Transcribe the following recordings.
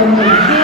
ಮತ್ತೊಂದು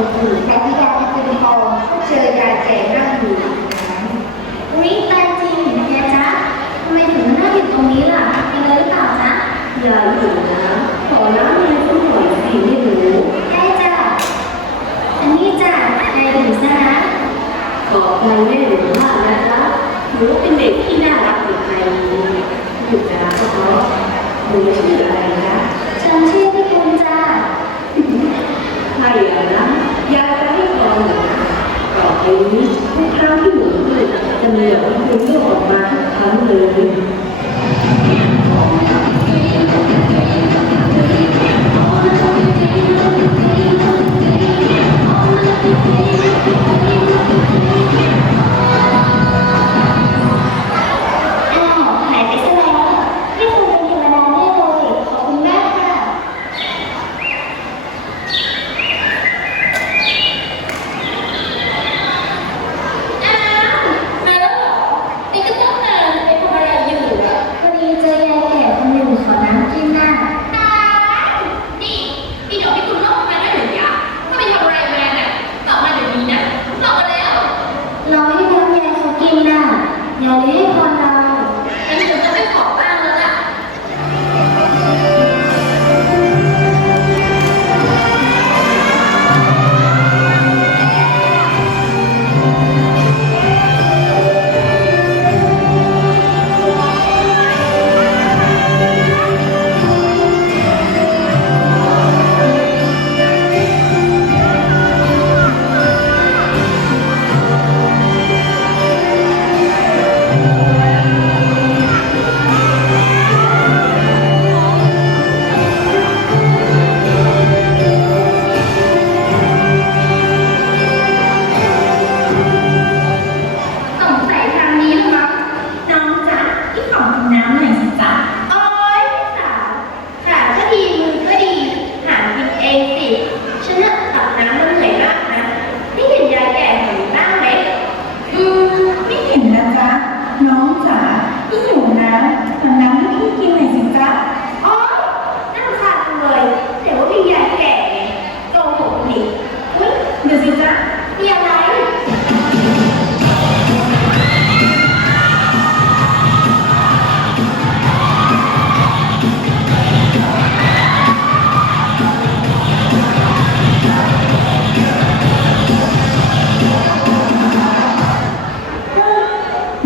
บุตรอยู่พระธิดาคุณทองเจอยาแก่นั่งอยู่อุ๊ยตายจริงเฮียจ๊ะทำไมถึงนั่งอยู่ตรงนี้ล่ะมีอะไรหรือเปล่าจ๊ะอย่าหลุดนะขอร้ำเงินคุณหน่อยสิไม่รู้ได้จ้ะอันนี้จ้ะนายดื่มซะนะขอบใจแม่หนูมากนะจ๊ะหนูเป็นเด็กที่น่ารักอยู่ไทยหยุดนะเพราะหนูชื่ออะไรนะฉัชื่อพี่คุณจ้ะไม่เหรอนะ ยาจะให้ความหนาต่อไปนี้ทุกครั้งที่หนูเกิดจะมีแบมีเลือกออกมาทั้งเลย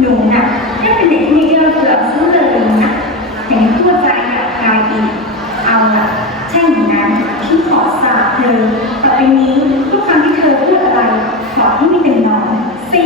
หนูน่ะไม่เป็นเด็กที่เยอะเกือบซื้อเลยนะแต่ตัวใจอยากายอีกเอาละใช่อย่านั้นที่ขอสาบเธอต่อไปนี้ทุกครั้งที่เธอพูดอะไรขอให้มีแต่หนอนซี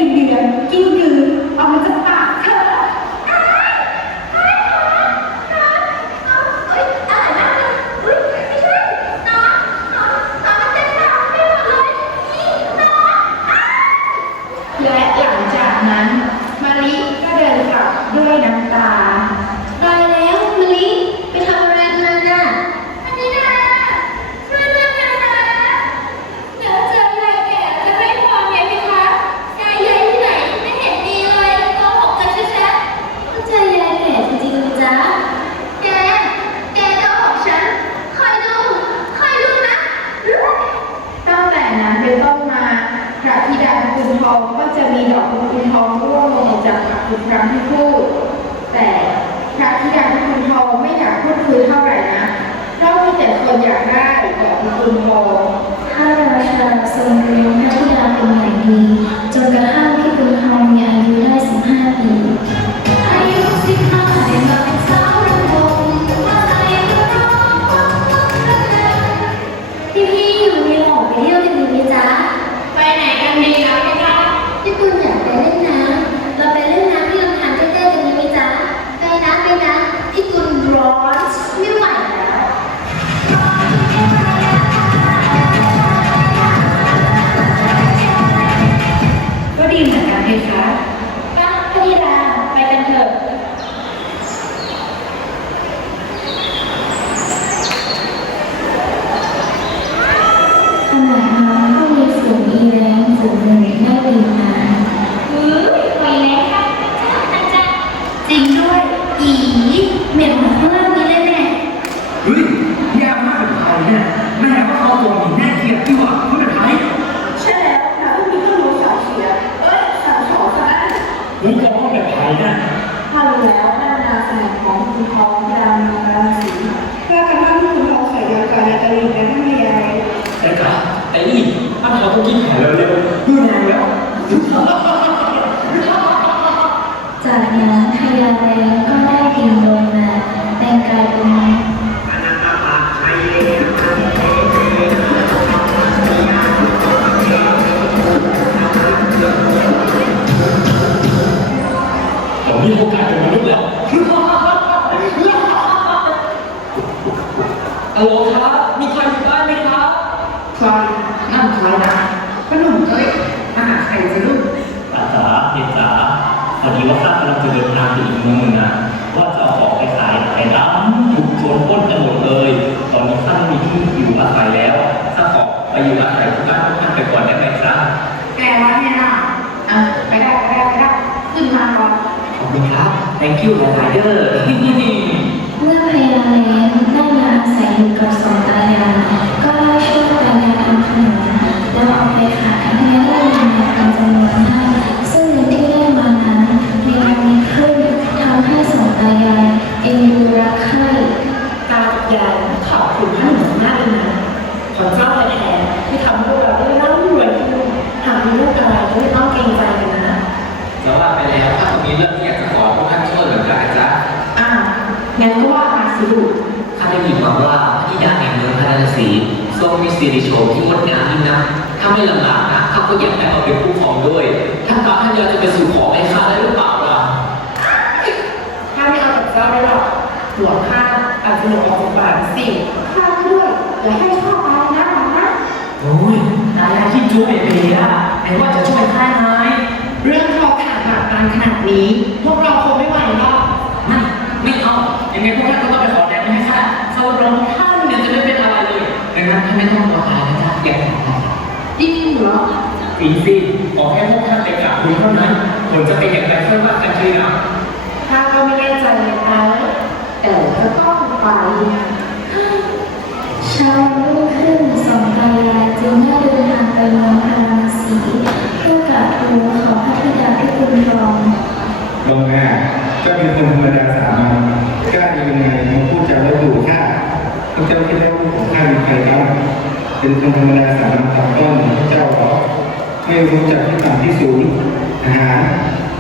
คะ เราต้องคิดแผนเร็วๆดูนานแล้วจากนั้นพญาแลงก็ได้บินลงมาแปลงกายเป็นผมมีโอกาสเป็นมนุษย์แล้วฮัลโหลครับมีใครอยู่บ้านไหมครับใคร นั่นใครนะพ่อหนุ่มเอ้ยมาหาใครจะลูกอาจ๋าเด็กจ๋าพอดีว่าข้ากำลังจะเดินทางไปอีกเมืองหนึ่งนะว่าจะเอาของไปขายแต่ร้านถูกโจรปล้นกันหมดเลย ตอนนี้ข้าไม่มีที่อยู่อาศัยแล้วข้าขอไปอยู่อาศัยที่บ้านพวกท่านไปก่อนได้ไหมครับแกว่าไงล่ะอะไปได้ไปได้ไปได้ขึ้นมาก่อนขอบคุณครับ thank you หลายๆเด้อเมื่อพญาแลงได้มาอาศัยอยู่กับสองตายายก็ายคิดจูเป๋ๆอะไหนว่าจะช่วยข้าไงเรื่องคอขาดบาดตายขนาดนี้ พวกเราคงไม่ไหวหรอกไม่ไม่เอายังไงพวกท่านก็ต้องไปขอแดงให้ข้าเขาร้องท่านเนี่ยจะไม่เป็นอะไรเลยดังนั้นท่านไม่ต้องรออะไรนะจ๊ะอย่าขอข้าจริงเหรอจริงสิขอแค่พวกท่านไปกราบคุณเท่านั้นผลจะเป็นอย่างไรค่อยว่ากันทีหลังข้าก็ไม่แน่ใจเลยนะแต่ก็ต้องไปเช้าวันรุ่งขึ้นสองตายายจึงได้เดินทาง ไปเมืองพาราสีเพื่อกราบทูลขอพระธิดาพิกุลทองลงมาก็เป็นคนธรรมดาสามัญกล้ายังไงมาพูดจาแล้วดูข้าพระเจ้าคิดแล้วาลูกของข้าเป็นใครบ้างเป็นคนธรรมดาสามัญตับต้นเจ้าเหรอไม่รู้จักที่ต่ำที่สูงอาหาร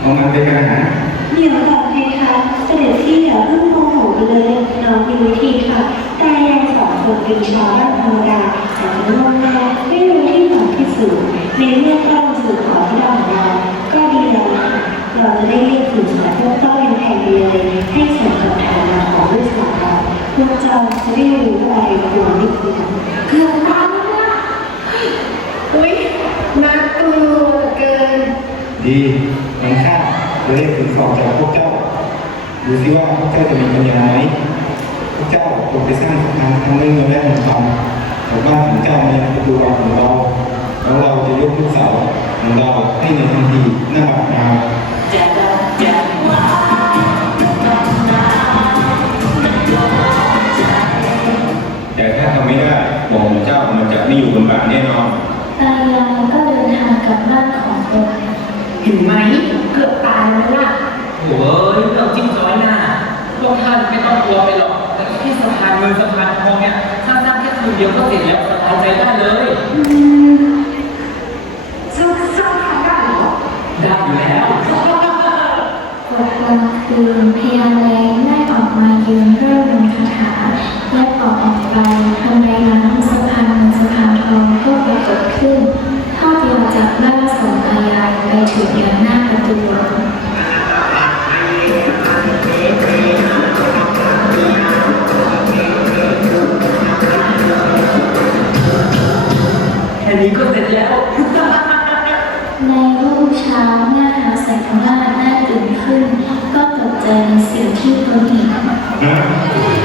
เอามันไปเป็นอาหารเดี๋ยวก่อนเพคะเสด็จพี่อย่าเพิ่งโมโหเลยน้องมีวิธีค่ะแต่ยังสองคนเป็นชาวบ้านธรรมดาอาจจะงงแงไม่รู้ที่ต่ำที่สูง ในเรื่องข้าสู่ขอที่เราของเราก็ดีแล้วค่ะเราจะได้เรียกสินสอดพวกต้องยังแพงไปเลยให้สมกับฐานะของบริษัทเราพวกเจ้าจะได้รู้อะไรควรไม่ควรเกือบตายแล้วนะอุ๊ยน่ากลัวเกิน ดีมันข้าจะได้ถึงสองจากพวกเจ้าดูสิว่าพวกเจ้าจะมีปัญญาไหมพวกเจ้าคงไปสร้างสะพานทางเรื่องเงินและเงินทองของบ้านของเจ้าในประตูวังของเรา แล้วเราจะยกทุกเสาของเราให้ในทันทีหน้าบากนาแต่ถ้าทำไม่ได้บอกของเจ้ามันจะไม่อยู่บนบาทแน่นอนตายายก็เดินทางกลับบ้านของตนเห็นไหมเกือบตายแล้วล่ะโอ้ยเรื่องจิ้มจ้อยน่ะพวกท่านไม่ต้องกลัวไปหรอกแต่ที่สะพานเงินสะพานทองเนี่ยถ้าสร้างแค่คืนเดียวก็เสร็จแล้วสบายใจได้เลย จะจะทำได้เหรอ ได้อยู่แล้ว พอก ลางคืนพญาแลงได้ออกมายืนเริ่มลงคาถาและออกออกไปทันใดนั้นสะพานเงินสะพานทองก็ปรากฏขึ้นทอดยาวจากบ้านสองตายายไปถึงยังหน้าประตูวังแค่นี้ก็เสร็จแล้ว ในรุ่งเช้าหน้าหาแสงหน้าหน้าตื่นขึ้น ก็ตกในสิ่งที่เราดีนนั่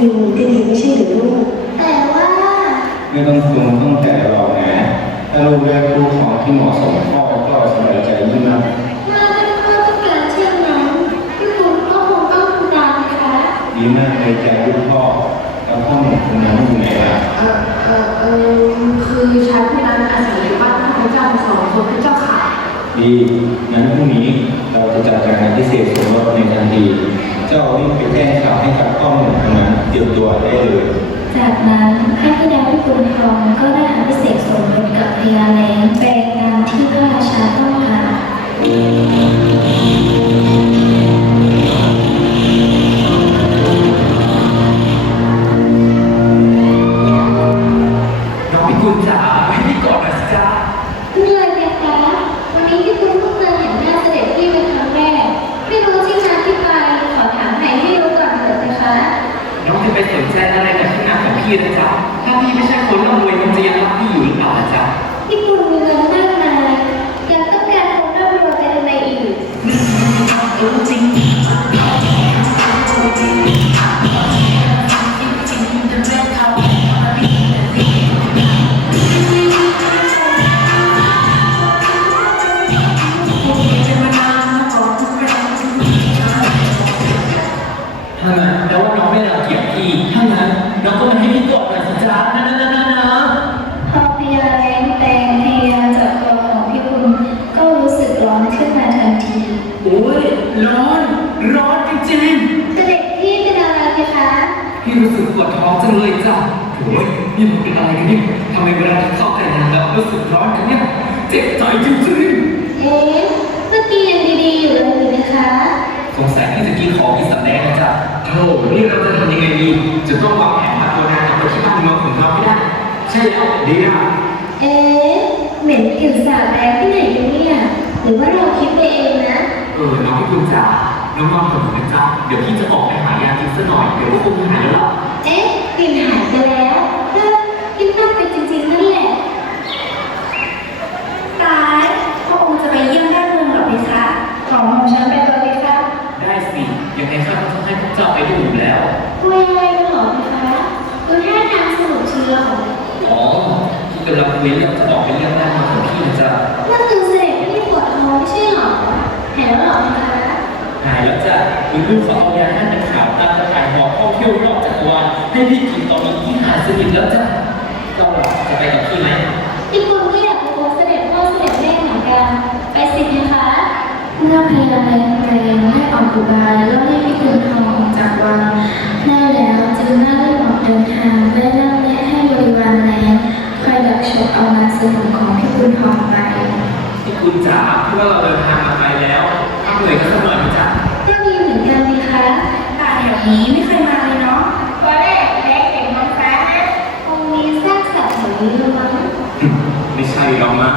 กับผู้มีก็ดีไม่ใช่หรือลูกแต่ว่า ไม่ต้องกลัวต้องแต่หรอกนะถ้าลูกได้คู่ของที่เหมาะสมพ่อก็สบายใจยิ่งมากถ้าเป็นพ่อต้องการเช่นนั้นพี่คุณก็คงต้องทำตามนะคะดีมากเลยจ้ะลูกพ่อแล้วพ่อหนุ่มคนนั้นอยู่ไหนล่ะเออเออเออคือชายผู้นั้นอาศัยอยู่บ้านข้าพเจ้าสองคนพระเจ้าค่ะดีงั้นพรุ่งนี้เราจะจัดการงานพิเศษสมรสในทันที เจ้าวิ่งไปแจ้งข่าวให้กับกล้องตรงนั้นเตรียมตัวได้เลย จากนั้นให้ ร้อน ร้อนจริงเสด็จพี่เป็นอะไรเพคะๆพี่รู้สึกปวดท้องจังเลยจ้ะโอ้ยนี่มันเป็นอะไรกันเนี่ยทำไมเวลาที่เข้าใกล้นานแล้วรู้สึกร้อนกันเนี่ยเจ็บใจจริงเอ๊ะเมื่อกี้ยังดีๆอยู่เลยนี่นะคะๆสงสัยพี่จะกินของอีกสักแน่นะจ๊ะโธ่นี่เราจะทำยังไงดี จะต้องวางแผนพาตัวนางกลับไปที่บ้านเมืองของเราให้ได้ ใช่แล้วดีอะ เอ๊ะเหม็นกลิ่นสาบแรงที่ไหนกันเนี่ยหรือว่าเราคิดไปเองนะเออน้องพี่คุณจ๋าน้องนอนกับผมนะจ๊ะเดี๋ยวพี่จะออกไปหายากินซะหน่อยเดี๋ยวก็คงหายแล้วล่ะเอ๊ะกลิ่นหายไปแล้วเออกินต้องไปจริงๆนั่นแหละตายพระองค์จะไปเยี่ยมด้านเมืองเหรอเพคะของของฉันไปตัวเพคะได้สิยังไงข้าก็ต้องให้พวกเจ้าไปดูอยู่แล้วคุยอะไรกันหรอคะดูท่าทางสนุกเชียวอ๋อที่กำลังคุยเรื่องจะออกไปเรื่องหน้ามาของพี่นะจ๊ะ นั่นคือเสด็จพี่ปวดท้องไม่ใช่หรอ เห็นแล้วหรอคะหายแล้วจ้ะคุณลูกเขาเอายาท่านเป็นข่าวตามจะถ่ายหอบท่องเที่ยวรอบจักรวาลให้พี่กินตอนนี้ที่หายสนิทแล้วจ้ะเจ้าล่ะจะไปกับพี่ไหมพี่คุณก็อยากไปพบเสด็จพ่อเสด็จแม่เหมือนกัน ไปสิคะเมื่อพยาแลงแปลงได้ออกอุบายแล้วให้พี่คุณทองออกจากวังได้แล้วจึงได้รีบออกเดินทางและนั่งแนะให้บริวารแลงคอยดักฉกเอางานสนุกของพี่คุณทองไปที่ คุณจ๋าที่ว่าเราเดินทางมาไกลแล้วพักเหนื่อยกันสักหน่อยนะจ๊ะก็มีเหมือนกันไหมคะ ป่าแถวนี้ไม่เคยมาเลยเนาะตัวแรกเล็กเห็นมันฟ้านะคงมีซากสัตว์แถวนี้ละมั้งไม่ใช่หรอกมั้ง